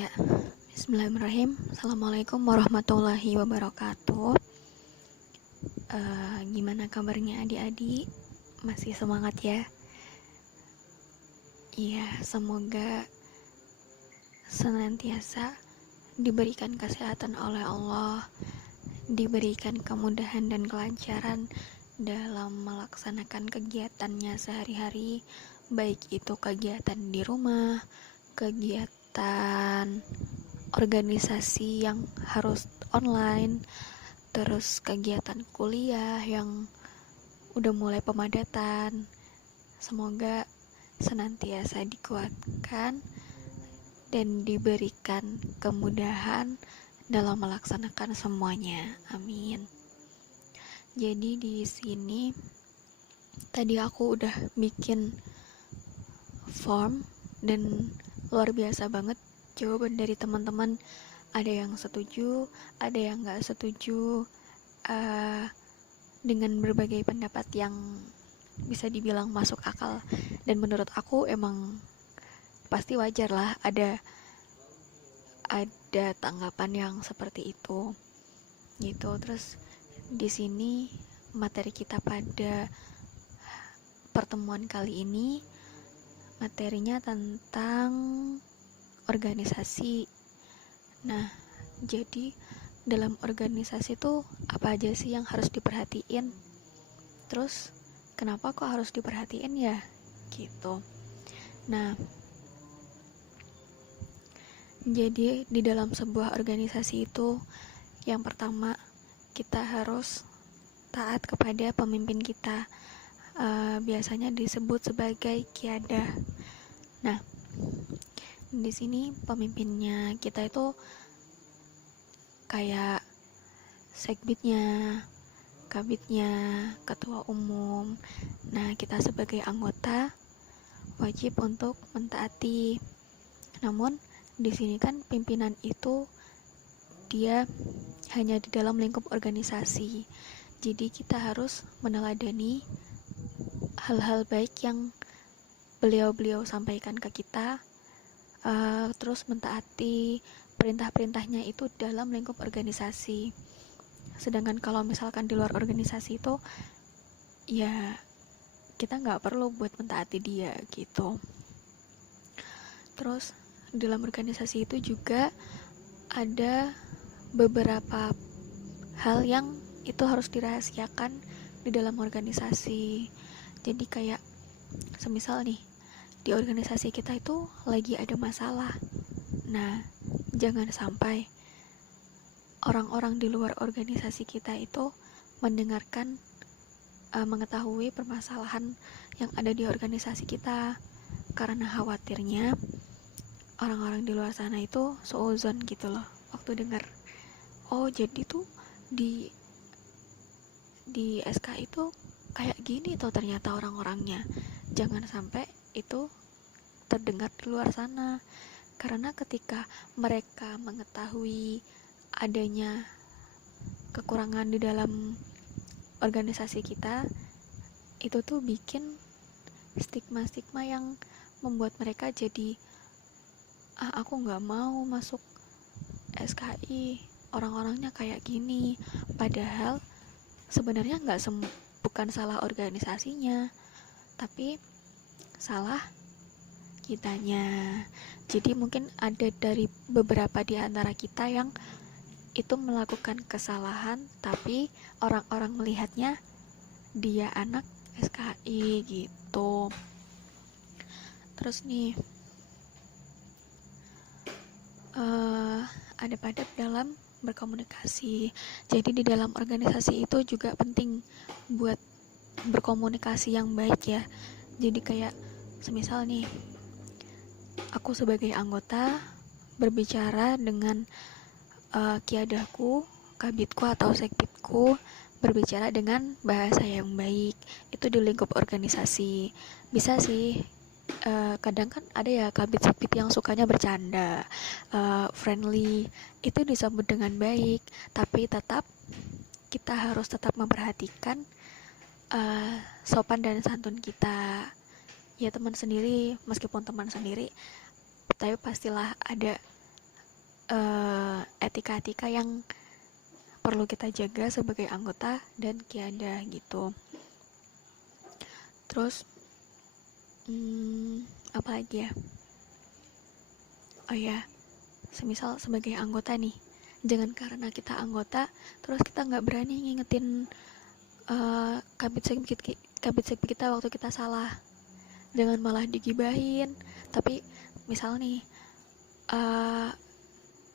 Ya, bismillahirrahmanirrahim. Assalamualaikum warahmatullahi wabarakatuh. Gimana kabarnya adik-adik? Masih semangat ya? Iya, semoga senantiasa diberikan kesehatan oleh Allah, diberikan kemudahan dan kelancaran dalam melaksanakan kegiatannya sehari-hari, baik itu kegiatan di rumah, kegiatan organisasi yang harus online, terus kegiatan kuliah yang udah mulai pemadatan. Semoga senantiasa dikuatkan dan diberikan kemudahan dalam melaksanakan semuanya. Amin. Jadi di sini tadi aku udah bikin form dan luar biasa banget jawaban dari teman-teman. Ada yang setuju, ada yang nggak setuju, dengan berbagai pendapat yang bisa dibilang masuk akal, dan menurut aku emang pasti wajar lah ada tanggapan yang seperti itu gitu. Terus di sini materi kita pada pertemuan kali ini materinya tentang organisasi. Nah, jadi dalam organisasi tuh apa aja sih yang harus diperhatiin? Terus kenapa kok harus diperhatiin ya? Gitu. Nah, jadi di dalam sebuah organisasi itu yang pertama kita harus taat kepada pemimpin kita. Biasanya disebut sebagai kiadah. Nah, di sini pemimpinnya kita itu kayak sekbidnya, kabitnya, ketua umum. Nah, kita sebagai anggota wajib untuk mentaati. Namun di sini kan pimpinan itu dia hanya di dalam lingkup organisasi. Jadi kita harus meneladani hal-hal baik yang beliau-beliau sampaikan ke kita, terus mentaati perintah-perintahnya itu dalam lingkup organisasi. Sedangkan kalau misalkan di luar organisasi itu ya kita nggak perlu buat mentaati dia gitu. Terus dalam organisasi itu juga ada beberapa hal yang itu harus dirahasiakan di dalam organisasi. Jadi kayak semisal nih di organisasi kita itu lagi ada masalah. Nah, jangan sampai orang-orang di luar organisasi kita itu mendengarkan, mengetahui permasalahan yang ada di organisasi kita, karena khawatirnya orang-orang di luar sana itu suudzon gitu loh waktu dengar, oh jadi tuh di SK itu kayak gini tuh ternyata orang-orangnya. Jangan sampai itu terdengar di luar sana, karena ketika mereka mengetahui adanya kekurangan di dalam organisasi kita, itu tuh bikin stigma-stigma yang membuat mereka jadi aku nggak mau masuk SKI, orang-orangnya kayak gini. Padahal sebenarnya bukan salah organisasinya, tapi salah kitanya. Jadi mungkin ada dari beberapa di antara kita yang itu melakukan kesalahan, tapi orang-orang melihatnya dia anak SKI gitu. Terus nih ada adab dalam berkomunikasi. Jadi di dalam organisasi itu juga penting buat berkomunikasi yang baik ya. Jadi kayak semisal nih aku sebagai anggota berbicara dengan kiadahku, kabitku atau sekbidku, berbicara dengan bahasa yang baik. Itu di lingkup organisasi. Bisa sih, kadang kan ada ya kabit sekbid yang sukanya bercanda, friendly, itu disambut dengan baik, tapi tetap kita harus tetap memperhatikan sopan dan santun kita. Ya teman sendiri, meskipun teman sendiri, tapi pastilah ada etika-etika yang perlu kita jaga sebagai anggota dan kiada gitu. Terus apa lagi ya? Oh ya, semisal sebagai anggota nih, jangan karena kita anggota terus kita nggak berani ngingetin kabit sekbid kita waktu kita salah. Jangan malah digibahin. Tapi misal nih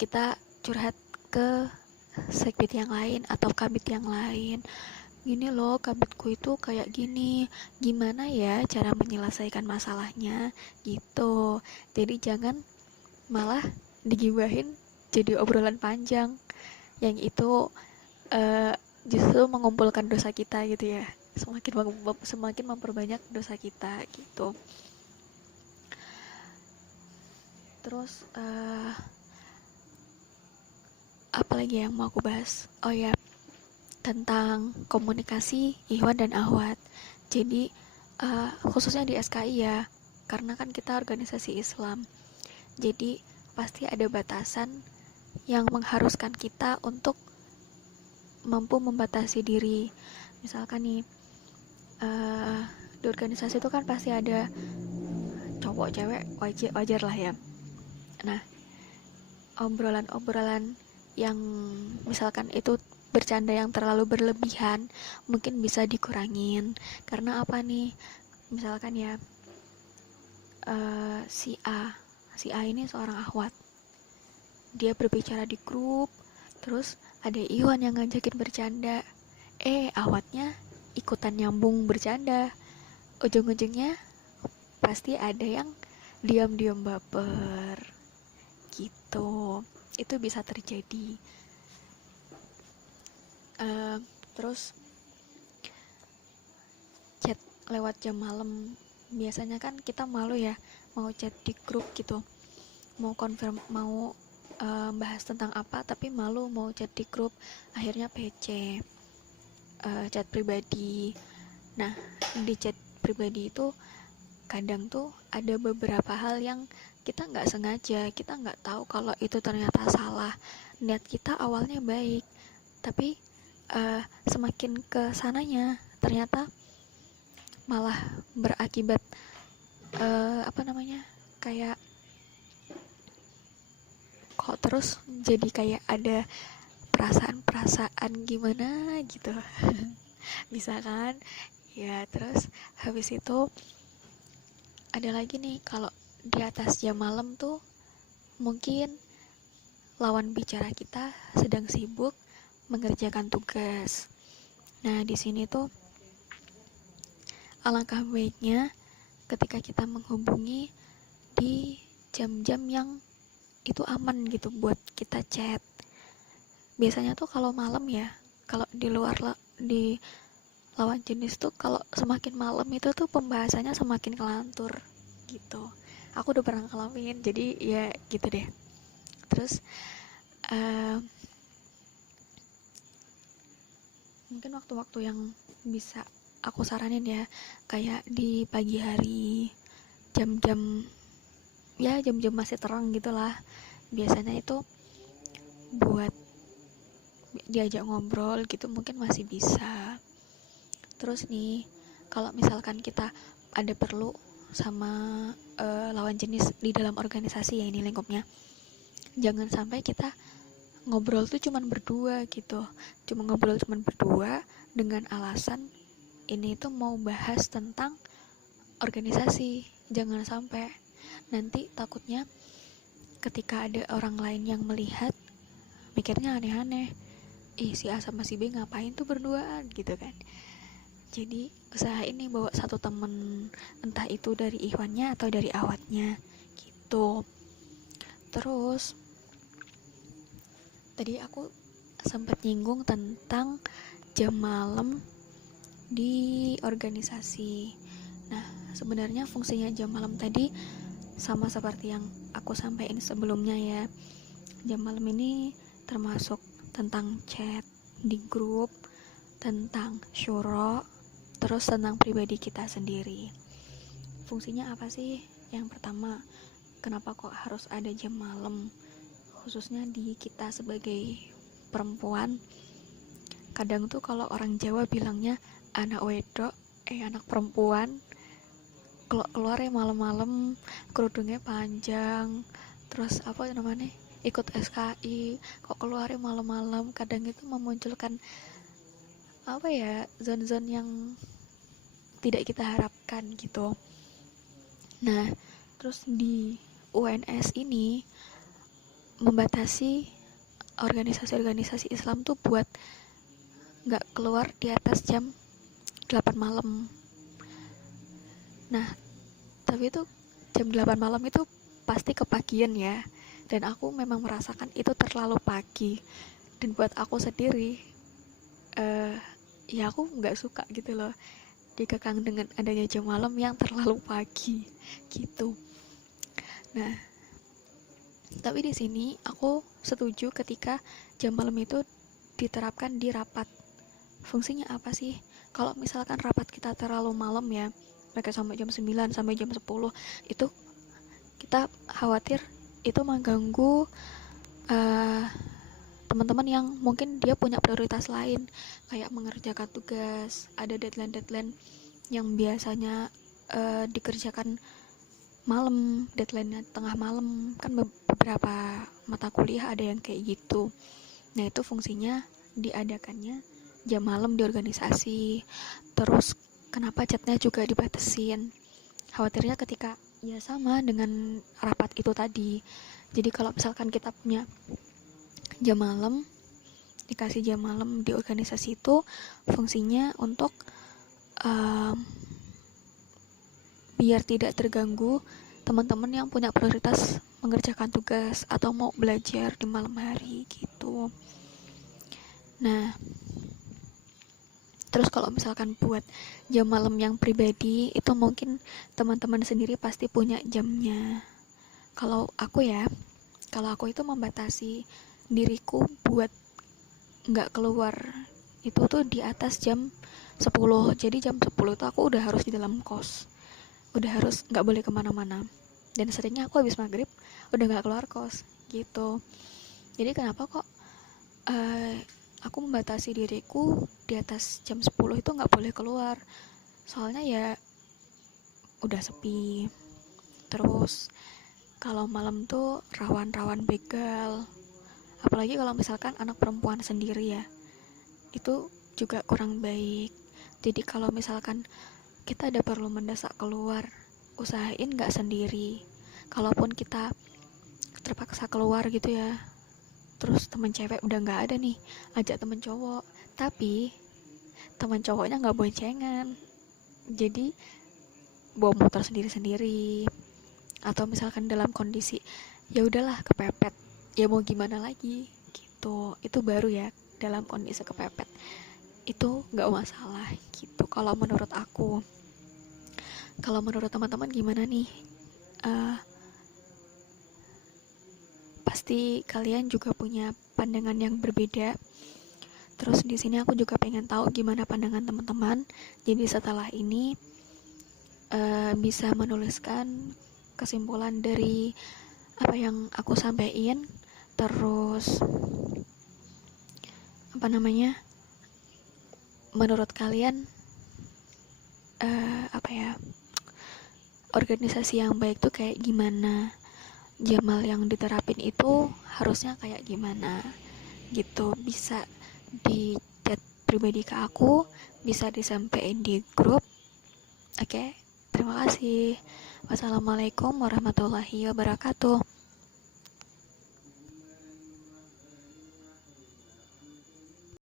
kita curhat ke sekbid yang lain atau kabit yang lain, gini loh kabitku itu kayak gini, gimana ya cara menyelesaikan masalahnya gitu. Jadi jangan malah digibahin jadi obrolan panjang yang itu justru mengumpulkan dosa kita gitu ya, semakin memperbanyak dosa kita gitu. Terus apa lagi yang mau aku bahas? Oh ya, tentang komunikasi Ikhwan dan Ahwat. Jadi khususnya di SKI ya, karena kan kita organisasi Islam, jadi pasti ada batasan yang mengharuskan kita untuk mampu membatasi diri. Misalkan nih di organisasi itu kan pasti ada cowok cewek, wajar lah ya. Nah, obrolan-obrolan yang misalkan itu bercanda yang terlalu berlebihan mungkin bisa dikurangin. Karena apa nih, misalkan ya si A ini seorang akhwat, dia berbicara di grup, terus ada Iwan yang ngajakin bercanda, akhwatnya ikutan nyambung bercanda, ujung-ujungnya pasti ada yang diam-diam baper gitu. Itu bisa terjadi. Terus chat lewat jam malam, biasanya kan kita malu ya mau chat di grup gitu, mau bahas tentang apa tapi malu mau chat di grup, akhirnya PC, chat pribadi. Nah, di chat pribadi itu kadang tuh ada beberapa hal yang kita nggak sengaja, kita nggak tahu kalau itu ternyata salah. Niat kita awalnya baik, tapi semakin ke sananya ternyata malah berakibat kayak kok terus jadi kayak ada perasaan gimana gitu. Bisa kan ya. Terus habis itu ada lagi nih, kalau di atas jam malam tuh mungkin lawan bicara kita sedang sibuk mengerjakan tugas. Nah, di sini tuh alangkah baiknya ketika kita menghubungi di jam-jam yang itu aman gitu buat kita chat. Biasanya tuh kalau malam ya, kalau di lawan jenis tuh kalau semakin malam itu tuh pembahasannya semakin ngelantur gitu. Aku udah pernah ngalamin, jadi ya gitu deh. Terus mungkin waktu-waktu yang bisa aku saranin ya, kayak di pagi hari, jam-jam masih terang gitulah, biasanya itu buat diajak ngobrol gitu mungkin masih bisa. Terus nih, kalau misalkan kita ada perlu sama lawan jenis di dalam organisasi ya, ini lingkupnya, jangan sampai kita ngobrol tuh cuman berdua gitu, ngobrol cuman berdua dengan alasan ini tuh mau bahas tentang organisasi. Jangan sampai nanti takutnya ketika ada orang lain yang melihat mikirnya aneh-aneh, si A sama si B ngapain tuh berduaan gitu kan. Jadi usahain nih bawa satu temen, entah itu dari ikhwannya atau dari awatnya gitu. Terus tadi aku sempat nyinggung tentang jam malam di organisasi. Nah, sebenarnya fungsinya jam malam tadi sama seperti yang aku sampaikan sebelumnya ya. Jam malam ini termasuk tentang chat di grup, tentang syuro, terus tentang pribadi kita sendiri. Fungsinya apa sih? Yang pertama, kenapa kok harus ada jam malam? khususnya di kita sebagai perempuan. Kadang tuh kalau orang Jawa bilangnya anak wedok, anak perempuan, keluar ya malam-malam, kerudungnya panjang, terus apa namanya, ikut SKI, kok keluarnya malam-malam. Kadang itu memunculkan apa ya, zon-zon yang tidak kita harapkan gitu. Nah, terus di UNS ini membatasi organisasi-organisasi Islam tuh buat nggak keluar di atas jam 8 malam. Nah, tapi itu jam 8 malam itu pasti kepagian ya, dan aku memang merasakan itu terlalu pagi. Dan buat aku sendiri, ya aku nggak suka gitu loh dikekang dengan adanya jam malam yang terlalu pagi gitu. Nah, tapi di sini aku setuju ketika jam malam itu diterapkan di rapat. Fungsinya apa sih? Kalau misalkan rapat kita terlalu malam ya, mereka sampai jam 9, sampai jam 10, itu kita khawatir itu mengganggu teman-teman yang mungkin dia punya prioritas lain, kayak mengerjakan tugas, ada deadline-deadline yang biasanya dikerjakan malam, deadline-nya tengah malam, kan beberapa mata kuliah ada yang kayak gitu. Nah, itu fungsinya diadakannya jam malam di organisasi. Terus kenapa chatnya juga dibatasin, khawatirnya ketika ya sama dengan rapat itu tadi. Jadi kalau misalkan kita punya jam malam, dikasih jam malam di organisasi itu fungsinya untuk biar tidak terganggu teman-teman yang punya prioritas mengerjakan tugas atau mau belajar di malam hari gitu. Nah, terus kalau misalkan buat jam malam yang pribadi, itu mungkin teman-teman sendiri pasti punya jamnya. Kalau aku itu membatasi diriku buat nggak keluar itu tuh di atas jam 10. Jadi jam 10 itu aku udah harus di dalam kos, udah harus nggak boleh kemana-mana. Dan seringnya aku habis maghrib udah nggak keluar kos gitu. Jadi kenapa kok aku membatasi diriku di atas jam 10 itu nggak boleh keluar? Soalnya ya udah sepi. Terus kalau malam tuh rawan-rawan begal. Apalagi kalau misalkan anak perempuan sendiri ya, itu juga kurang baik. Jadi kalau misalkan kita ada perlu mendesak keluar, usahain nggak sendiri. Kalaupun kita terpaksa keluar gitu ya, terus teman cewek udah nggak ada nih, ajak teman cowok. Tapi teman cowoknya nggak boncengan, jadi bawa motor sendiri-sendiri. Atau misalkan dalam kondisi ya udahlah kepepet, ya mau gimana lagi gitu. Itu baru ya dalam kondisi kepepet, itu nggak masalah gitu kalau menurut aku. Kalau menurut teman-teman gimana nih? Pasti kalian juga punya pandangan yang berbeda. Terus di sini aku juga pengen tahu gimana pandangan teman-teman. Jadi setelah ini bisa menuliskan kesimpulan dari apa yang aku sampaikan. Terus menurut kalian organisasi yang baik tuh kayak gimana? Jamal yang diterapin itu harusnya kayak gimana gitu. Bisa di chat pribadi ke aku, bisa disampaikan di grup. Oke, terima kasih. Wassalamualaikum warahmatullahi wabarakatuh.